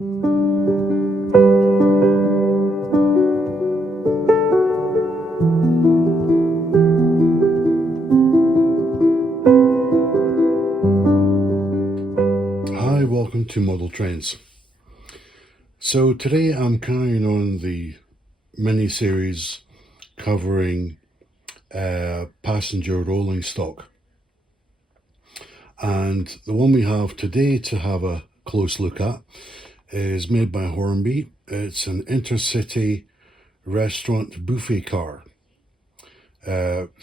Hi, welcome to Model Trains. So today I'm carrying on the mini-series covering passenger rolling stock. And the one we have today to have a close look at is made by Hornby. It's an Intercity restaurant buffet car.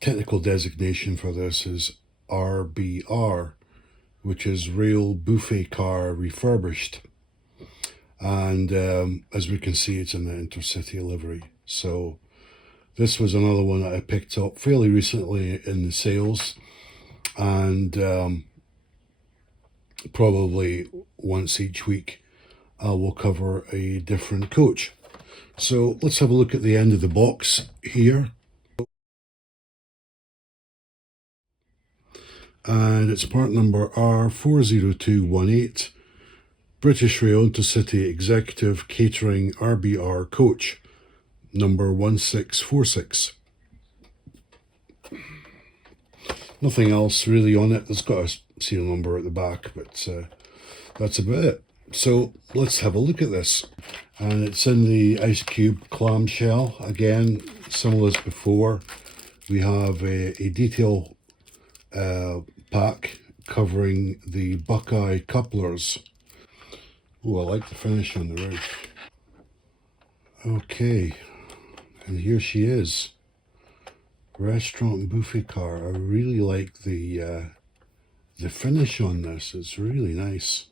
Technical designation for this is RBR, which is Rail Buffet Car Refurbished. And as we can see, it's in the Intercity livery. So this was another one that I picked up fairly recently in the sales, and probably once each week I will cover a different coach. So let's have a look at the end of the box here. And it's part number R40218, British Rail Intercity Executive Catering RBR Coach, number 1646. Nothing else really on it. It's got a serial number at the back, but that's about it. So let's have a look at this. And it's in the ice cube clamshell. Again, similar as before. We have a detail pack covering the Buckeye couplers. Oh, I like the finish on the roof. Okay, and here she is. Restaurant buffet car. I really like the finish on this. It's really nice.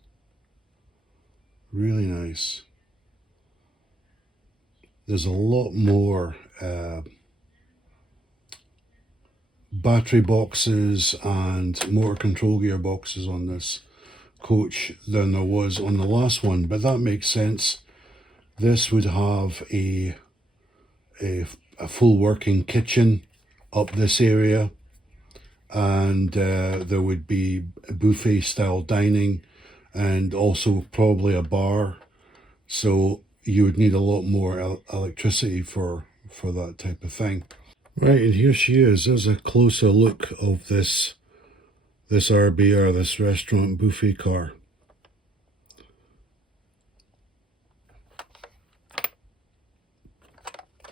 Really nice. There's a lot more battery boxes and motor control gearboxes on this coach than there was on the last one, but that makes sense. This would have a full working kitchen up this area, and there would be buffet style dining and also probably a bar, so you would need a lot more electricity for that type of thing. Right, and here she is. There's a closer look of this RBR, this restaurant buffet car.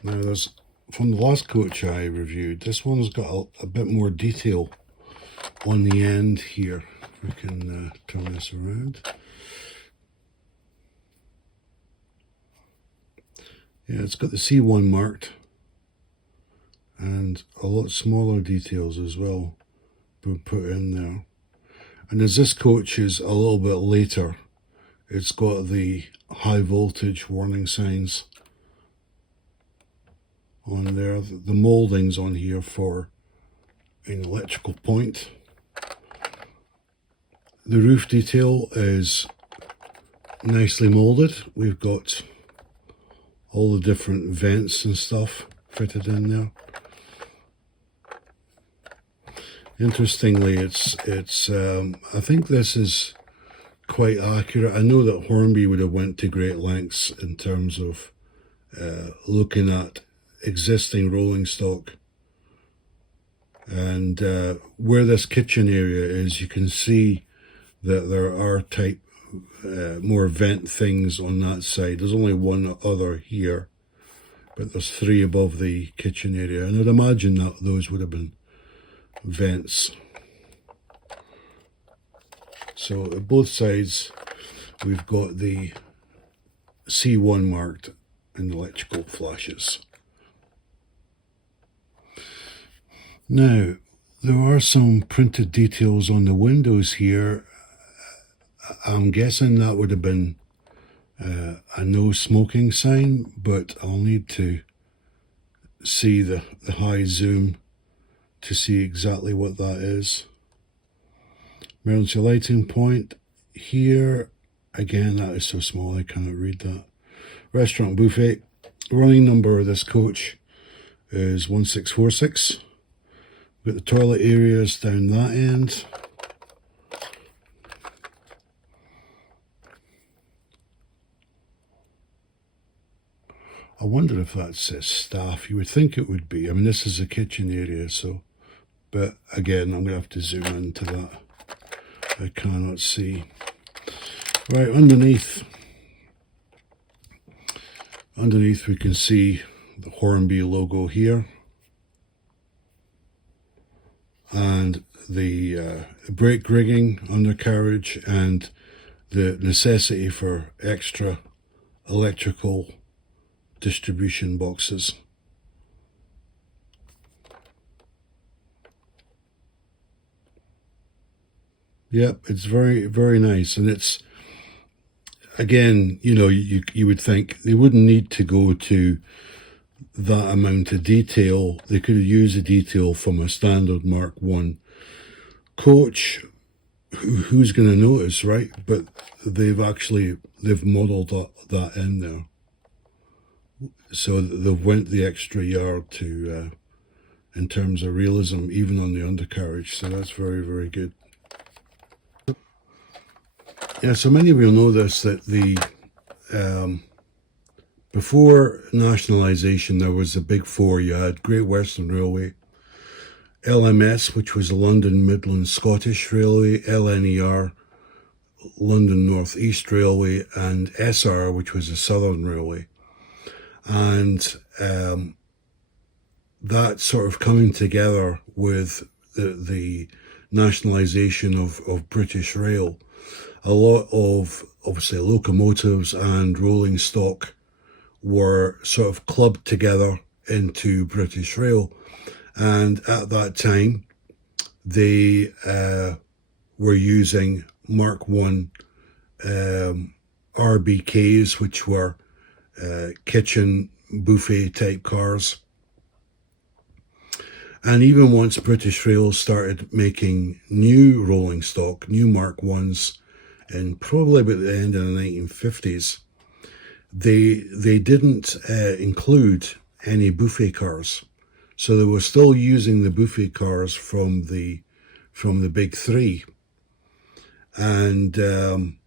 Now there's, from the last coach I reviewed, this one's got a bit more detail on the end here. If we can turn this around. Yeah, it's got the C1 marked and a lot smaller details as well been put in there. And as this coach is a little bit later, it's got the high voltage warning signs on there. The mouldings on here for an electrical point. The roof detail is nicely moulded. We've got all the different vents and stuff fitted in there. Interestingly, it's I think this is quite accurate. I know that Hornby would have went to great lengths in terms of looking at existing rolling stock, and where this kitchen area is, you can see that there are more vent things on that side. There's only one other here, but there's three above the kitchen area, and I'd imagine that those would have been vents. So at both sides we've got the C1 marked and electrical flashes. Now there are some printed details on the windows here. I'm guessing that would have been a no smoking sign, but I'll need to see the high zoom to see exactly what that is. Emergency lighting point here. Again, that is so small I cannot read that. Restaurant buffet. Running number of this coach is 1646. We've got the toilet areas down that end. I wonder if that's staff. You would think it would be. I mean, this is a kitchen area, so, but again, I'm going to have to zoom into that. I cannot see. Right, underneath we can see the Hornby logo here, and the brake rigging, undercarriage, and the necessity for extra electrical distribution boxes. Yep, it's very, very nice. And it's, again, you know, you would think they wouldn't need to go to that amount of detail. They could have used the detail from a standard Mk1 coach. Who's going to notice, right? But they've modeled that in there, so they've went the extra yard to in terms of realism, even on the undercarriage. So that's very, very good. Yeah, so many of you know this, that the before nationalisation there was the big four. You had Great Western Railway, LMS, which was the London Midland Scottish Railway, LNER, London North East Railway, and SR, which was the Southern Railway. And that sort of coming together with the nationalisation of British Rail, a lot of, obviously, locomotives and rolling stock were sort of clubbed together into British Rail. And at that time, they were using Mk1 RBKs, which were kitchen buffet type cars. And even once British Rail started making new rolling stock, new Mk1s, in probably about the end of the 1950s, they didn't include any buffet cars. So they were still using the buffet cars from the big three. And then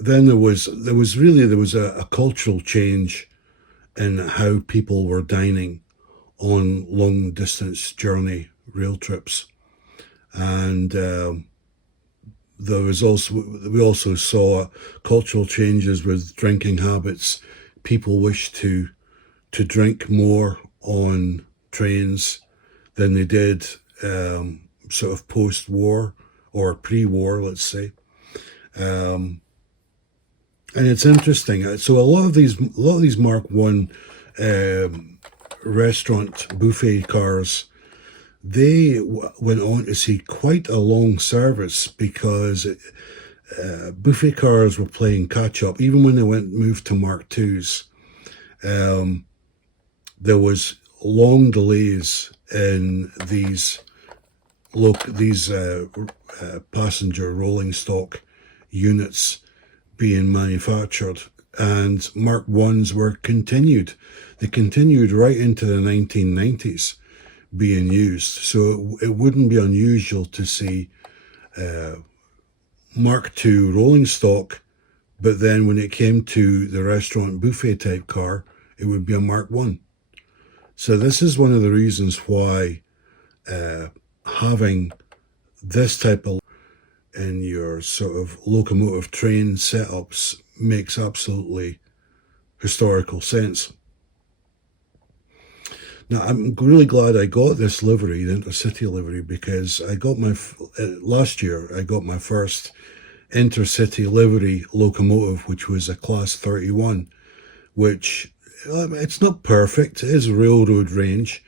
there was a cultural change in how people were dining on long distance journey rail trips. And we also saw cultural changes with drinking habits. People wished to drink more on trains than they did sort of post-war or pre-war, let's say. And it's interesting. So a lot of these Mk1 restaurant buffet cars, they went on to see quite a long service, because buffet cars were playing catch up. Even when they moved to Mk2s, there was long delays in these passenger rolling stock units being manufactured, and Mk1s were continued. They continued right into the 1990s being used. So it wouldn't be unusual to see Mk2 rolling stock, but then when it came to the restaurant buffet type car, it would be a Mk1. So this is one of the reasons why having this type of in your sort of locomotive train setups makes absolutely historical sense. Now, I'm really glad I got this livery, the Intercity livery, because I got last year I got my first Intercity livery locomotive, which was a Class 31, which it's not perfect. It is railroad range,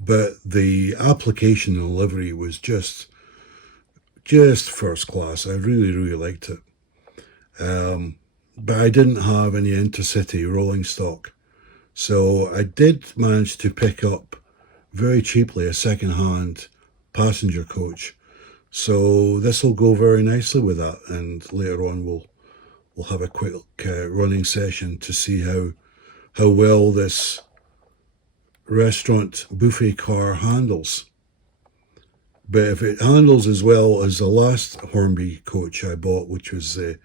but the application in the livery was just first class. I really, really liked it. But I didn't have any Intercity rolling stock. So I did manage to pick up very cheaply a second-hand passenger coach. So this will go very nicely with that. And later on we'll have a quick running session to see how well this restaurant buffet car handles. But if it handles as well as the last Hornby coach I bought, which was the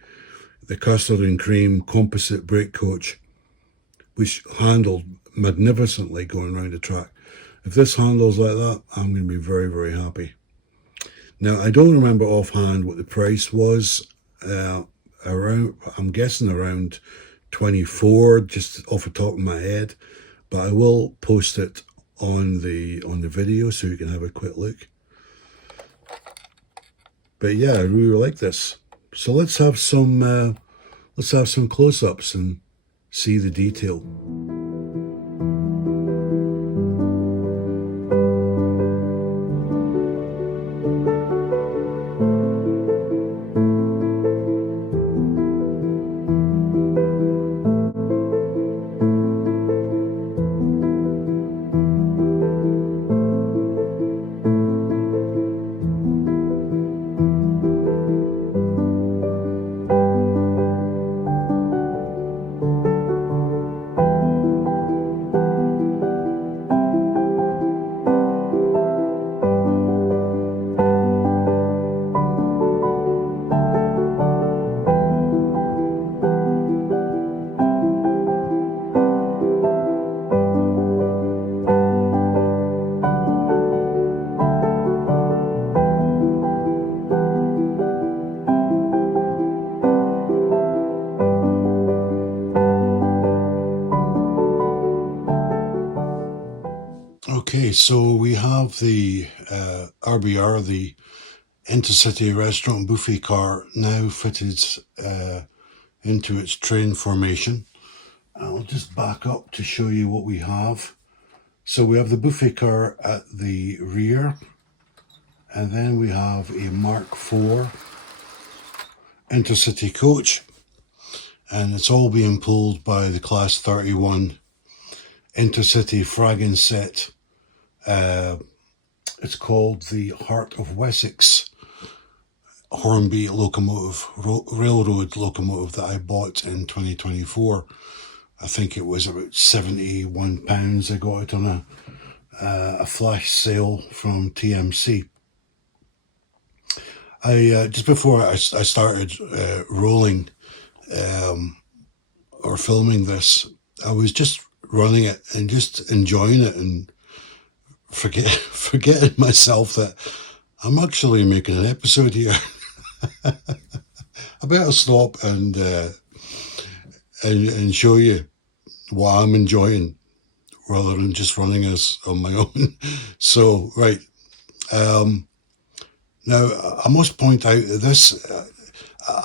custard and cream composite brake coach, which handled magnificently going around the track. If this handles like that, I'm going to be very, very happy. Now, I don't remember offhand what the price was. I'm guessing around 24, just off the top of my head. But I will post it on the video so you can have a quick look. But yeah, I really like this. So let's have some close-ups and see the detail. Okay, so we have the RBR, the Intercity restaurant buffet car, now fitted into its train formation. I'll just back up to show you what we have. So we have the buffet car at the rear, and then we have a Mark IV Intercity coach, and it's all being pulled by the Class 31 Intercity fragging set. It's called the Heart of Wessex Hornby locomotive, railroad locomotive that I bought in 2024. I think it was about £71. I got it on a flash sale from TMC. Just before I started rolling or filming this, I was just running it and just enjoying it and forgetting myself that I'm actually making an episode here. I better stop and show you what I'm enjoying rather than just running this on my own. So, right. Now, I must point out this,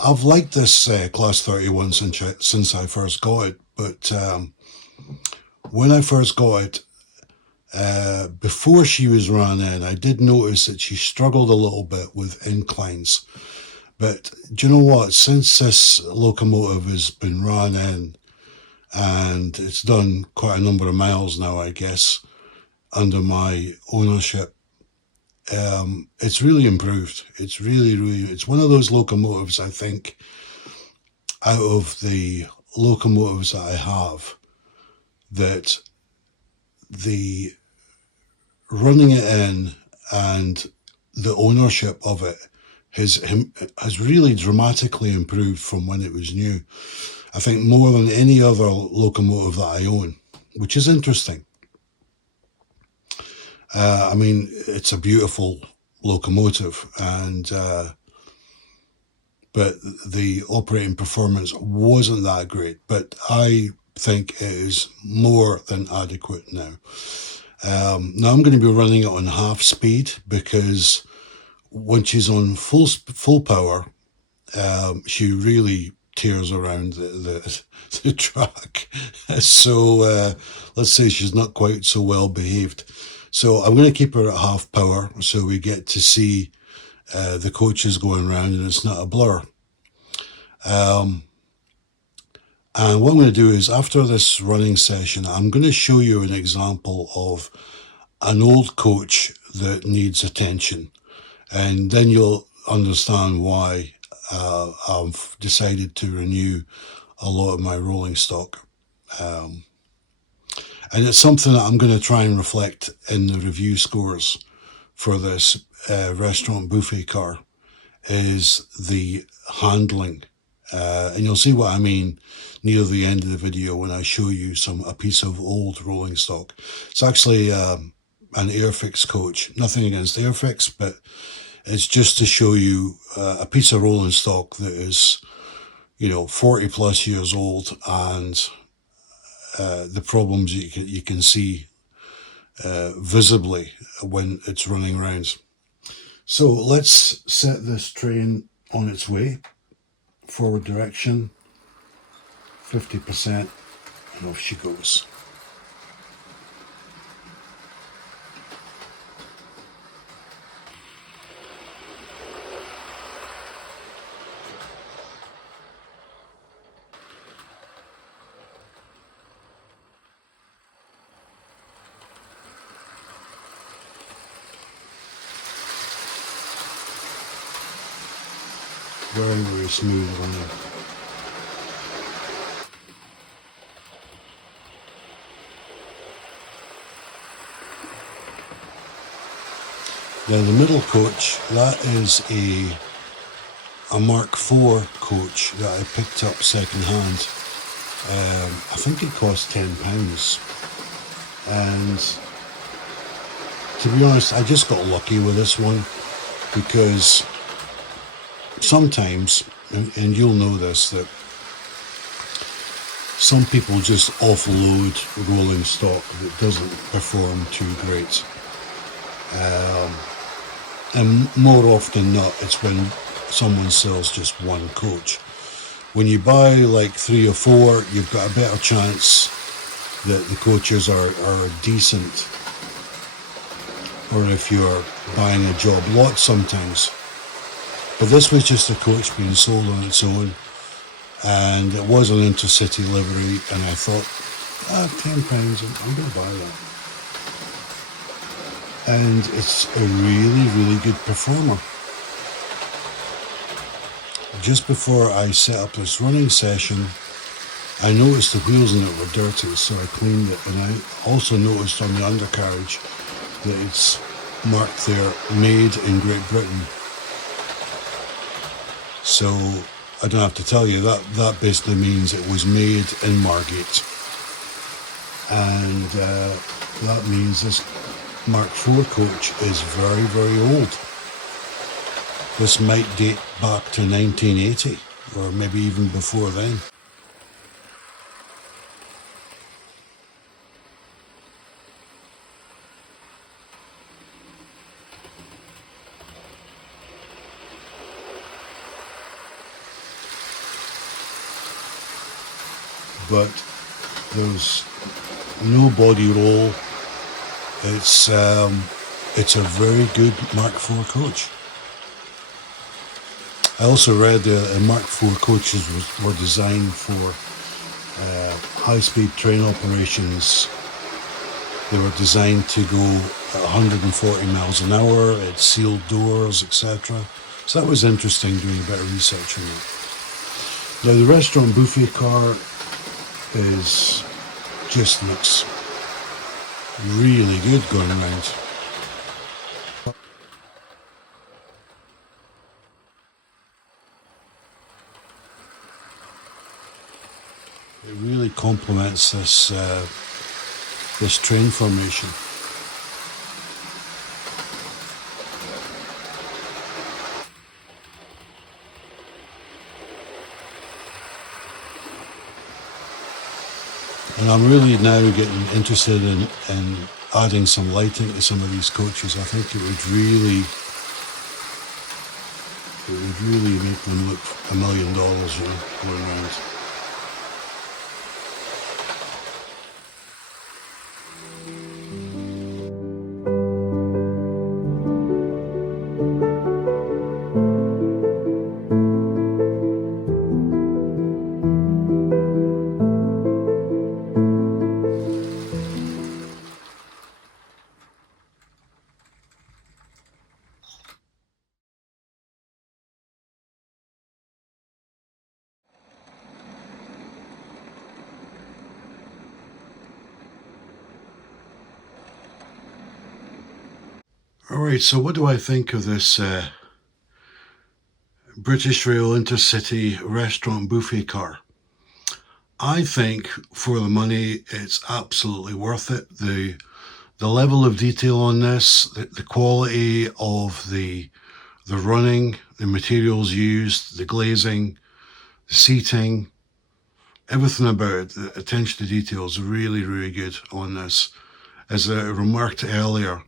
I've liked this Class 31 since I first got it, but when I first got it, before she was ran in, I did notice that she struggled a little bit with inclines. But do you know what? Since this locomotive has been ran in, and it's done quite a number of miles now, I guess, under my ownership, it's really improved. It's it's one of those locomotives, I think, out of the locomotives that I have, that the running it in and the ownership of it has really dramatically improved from when it was new. I think more than any other locomotive that I own, which is interesting. I mean, it's a beautiful locomotive, and but the operating performance wasn't that great. But I think it is more than adequate now. Now I'm going to be running it on half speed, because when she's on full power, she really tears around the track. So let's say she's not quite so well behaved. So I'm going to keep her at half power so we get to see the coaches going around and it's not a blur. And what I'm going to do is, after this running session, I'm going to show you an example of an old coach that needs attention. And then you'll understand why I've decided to renew a lot of my rolling stock. And it's something that I'm going to try and reflect in the review scores for this restaurant buffet car, is the handling And you'll see what I mean near the end of the video when I show you a piece of old rolling stock. It's actually an Airfix coach. Nothing against Airfix, but it's just to show you a piece of rolling stock that is, 40 plus years old, and the problems you can see visibly when it's running around. So let's set this train on its way. Forward direction, 50%, and off she goes. Very, very smooth running. Now the middle coach, that is a Mark IV coach that I picked up second hand. I think it cost £10. And to be honest, I just got lucky with this one, because sometimes, and you'll know this, that some people just offload rolling stock that doesn't perform too great. And more often than not, it's when someone sells just one coach. When you buy like 3 or 4, you've got a better chance that the coaches are decent. Or if you're buying a job lot sometimes. But this was just a coach being sold on its own, and it was an Intercity livery, and I thought, £10, I'm going to buy that. And it's a really, really good performer. Just before I set up this running session, I noticed the wheels in it were dirty, so I cleaned it, and I also noticed on the undercarriage that it's marked there, made in Great Britain. So I don't have to tell you, that basically means it was made in Margate. And that means this Mark IV coach is very, very old. This might date back to 1980, or maybe even before then. But there's no body roll. It's a very good Mark IV coach. I also read that Mark IV coaches were designed for high-speed train operations. They were designed to go at 140 miles an hour, at sealed doors, etc. So that was interesting, doing a bit of research on that. Now the restaurant buffet car just looks really good going around. It really complements this train formation. And I'm really now getting interested in adding some lighting to some of these coaches. I think it would really make them look $1 million, going around. All right, so what do I think of this British Rail Intercity restaurant buffet car. I think for the money, it's absolutely worth it. The level of detail on this, the quality of the running, the materials used, the glazing, the seating, everything about it, the attention to detail is really, really good on this. As I remarked earlier,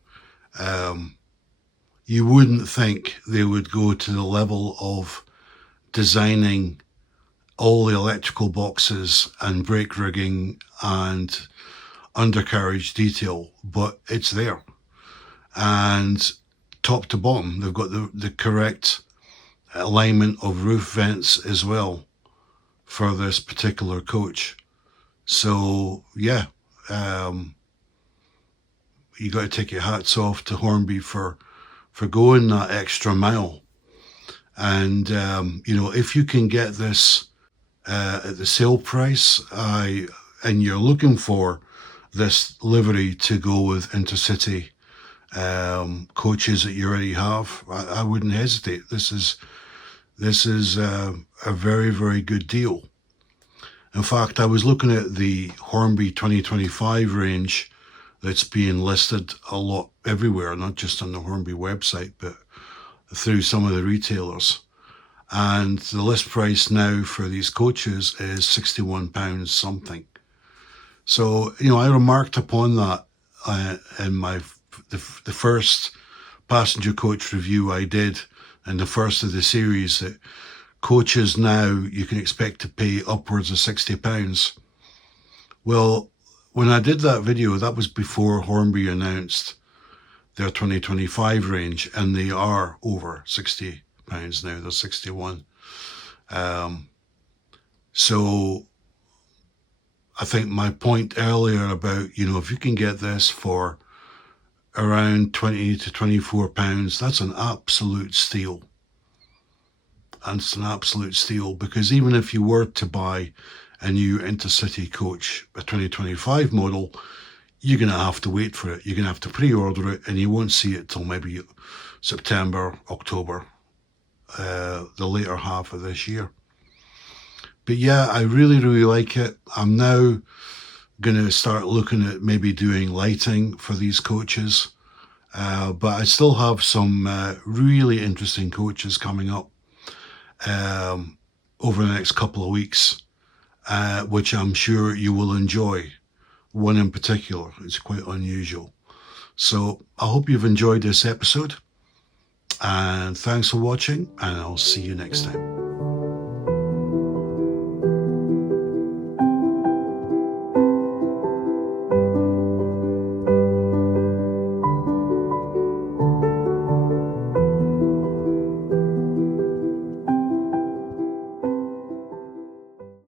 you wouldn't think they would go to the level of designing all the electrical boxes and brake rigging and undercarriage detail, but it's there. And top to bottom, they've got the correct alignment of roof vents as well for this particular coach. So yeah, you got to take your hats off to Hornby for going that extra mile. And you know, if you can get this at the sale price, and you're looking for this livery to go with Intercity coaches that you already have, I wouldn't hesitate. This is a very, very good deal. In fact, I was looking at the Hornby 2025 range that's being listed a lot everywhere, not just on the Hornby website, but through some of the retailers. And the list price now for these coaches is £61 something. So, you know, I remarked upon that in the first passenger coach review I did, and the first of the series, that coaches now you can expect to pay upwards of £60. Well, when I did that video, that was before Hornby announced their 2025 range, and they are over £60 now. They're 61. So I think my point earlier about, you know, if you can get this for around £20 to £24, that's an absolute steal. And it's an absolute steal, because even if you were to buy a new Intercity coach, a 2025 model, you're going to have to wait for it. You're going to have to pre-order it, and you won't see it till maybe September, October, the later half of this year. But yeah, I really, really like it. I'm now going to start looking at maybe doing lighting for these coaches. But I still have some really interesting coaches coming up over the next couple of weeks, which I'm sure you will enjoy. One in particular, it's quite unusual. So I hope you've enjoyed this episode, and thanks for watching, and I'll see you next time.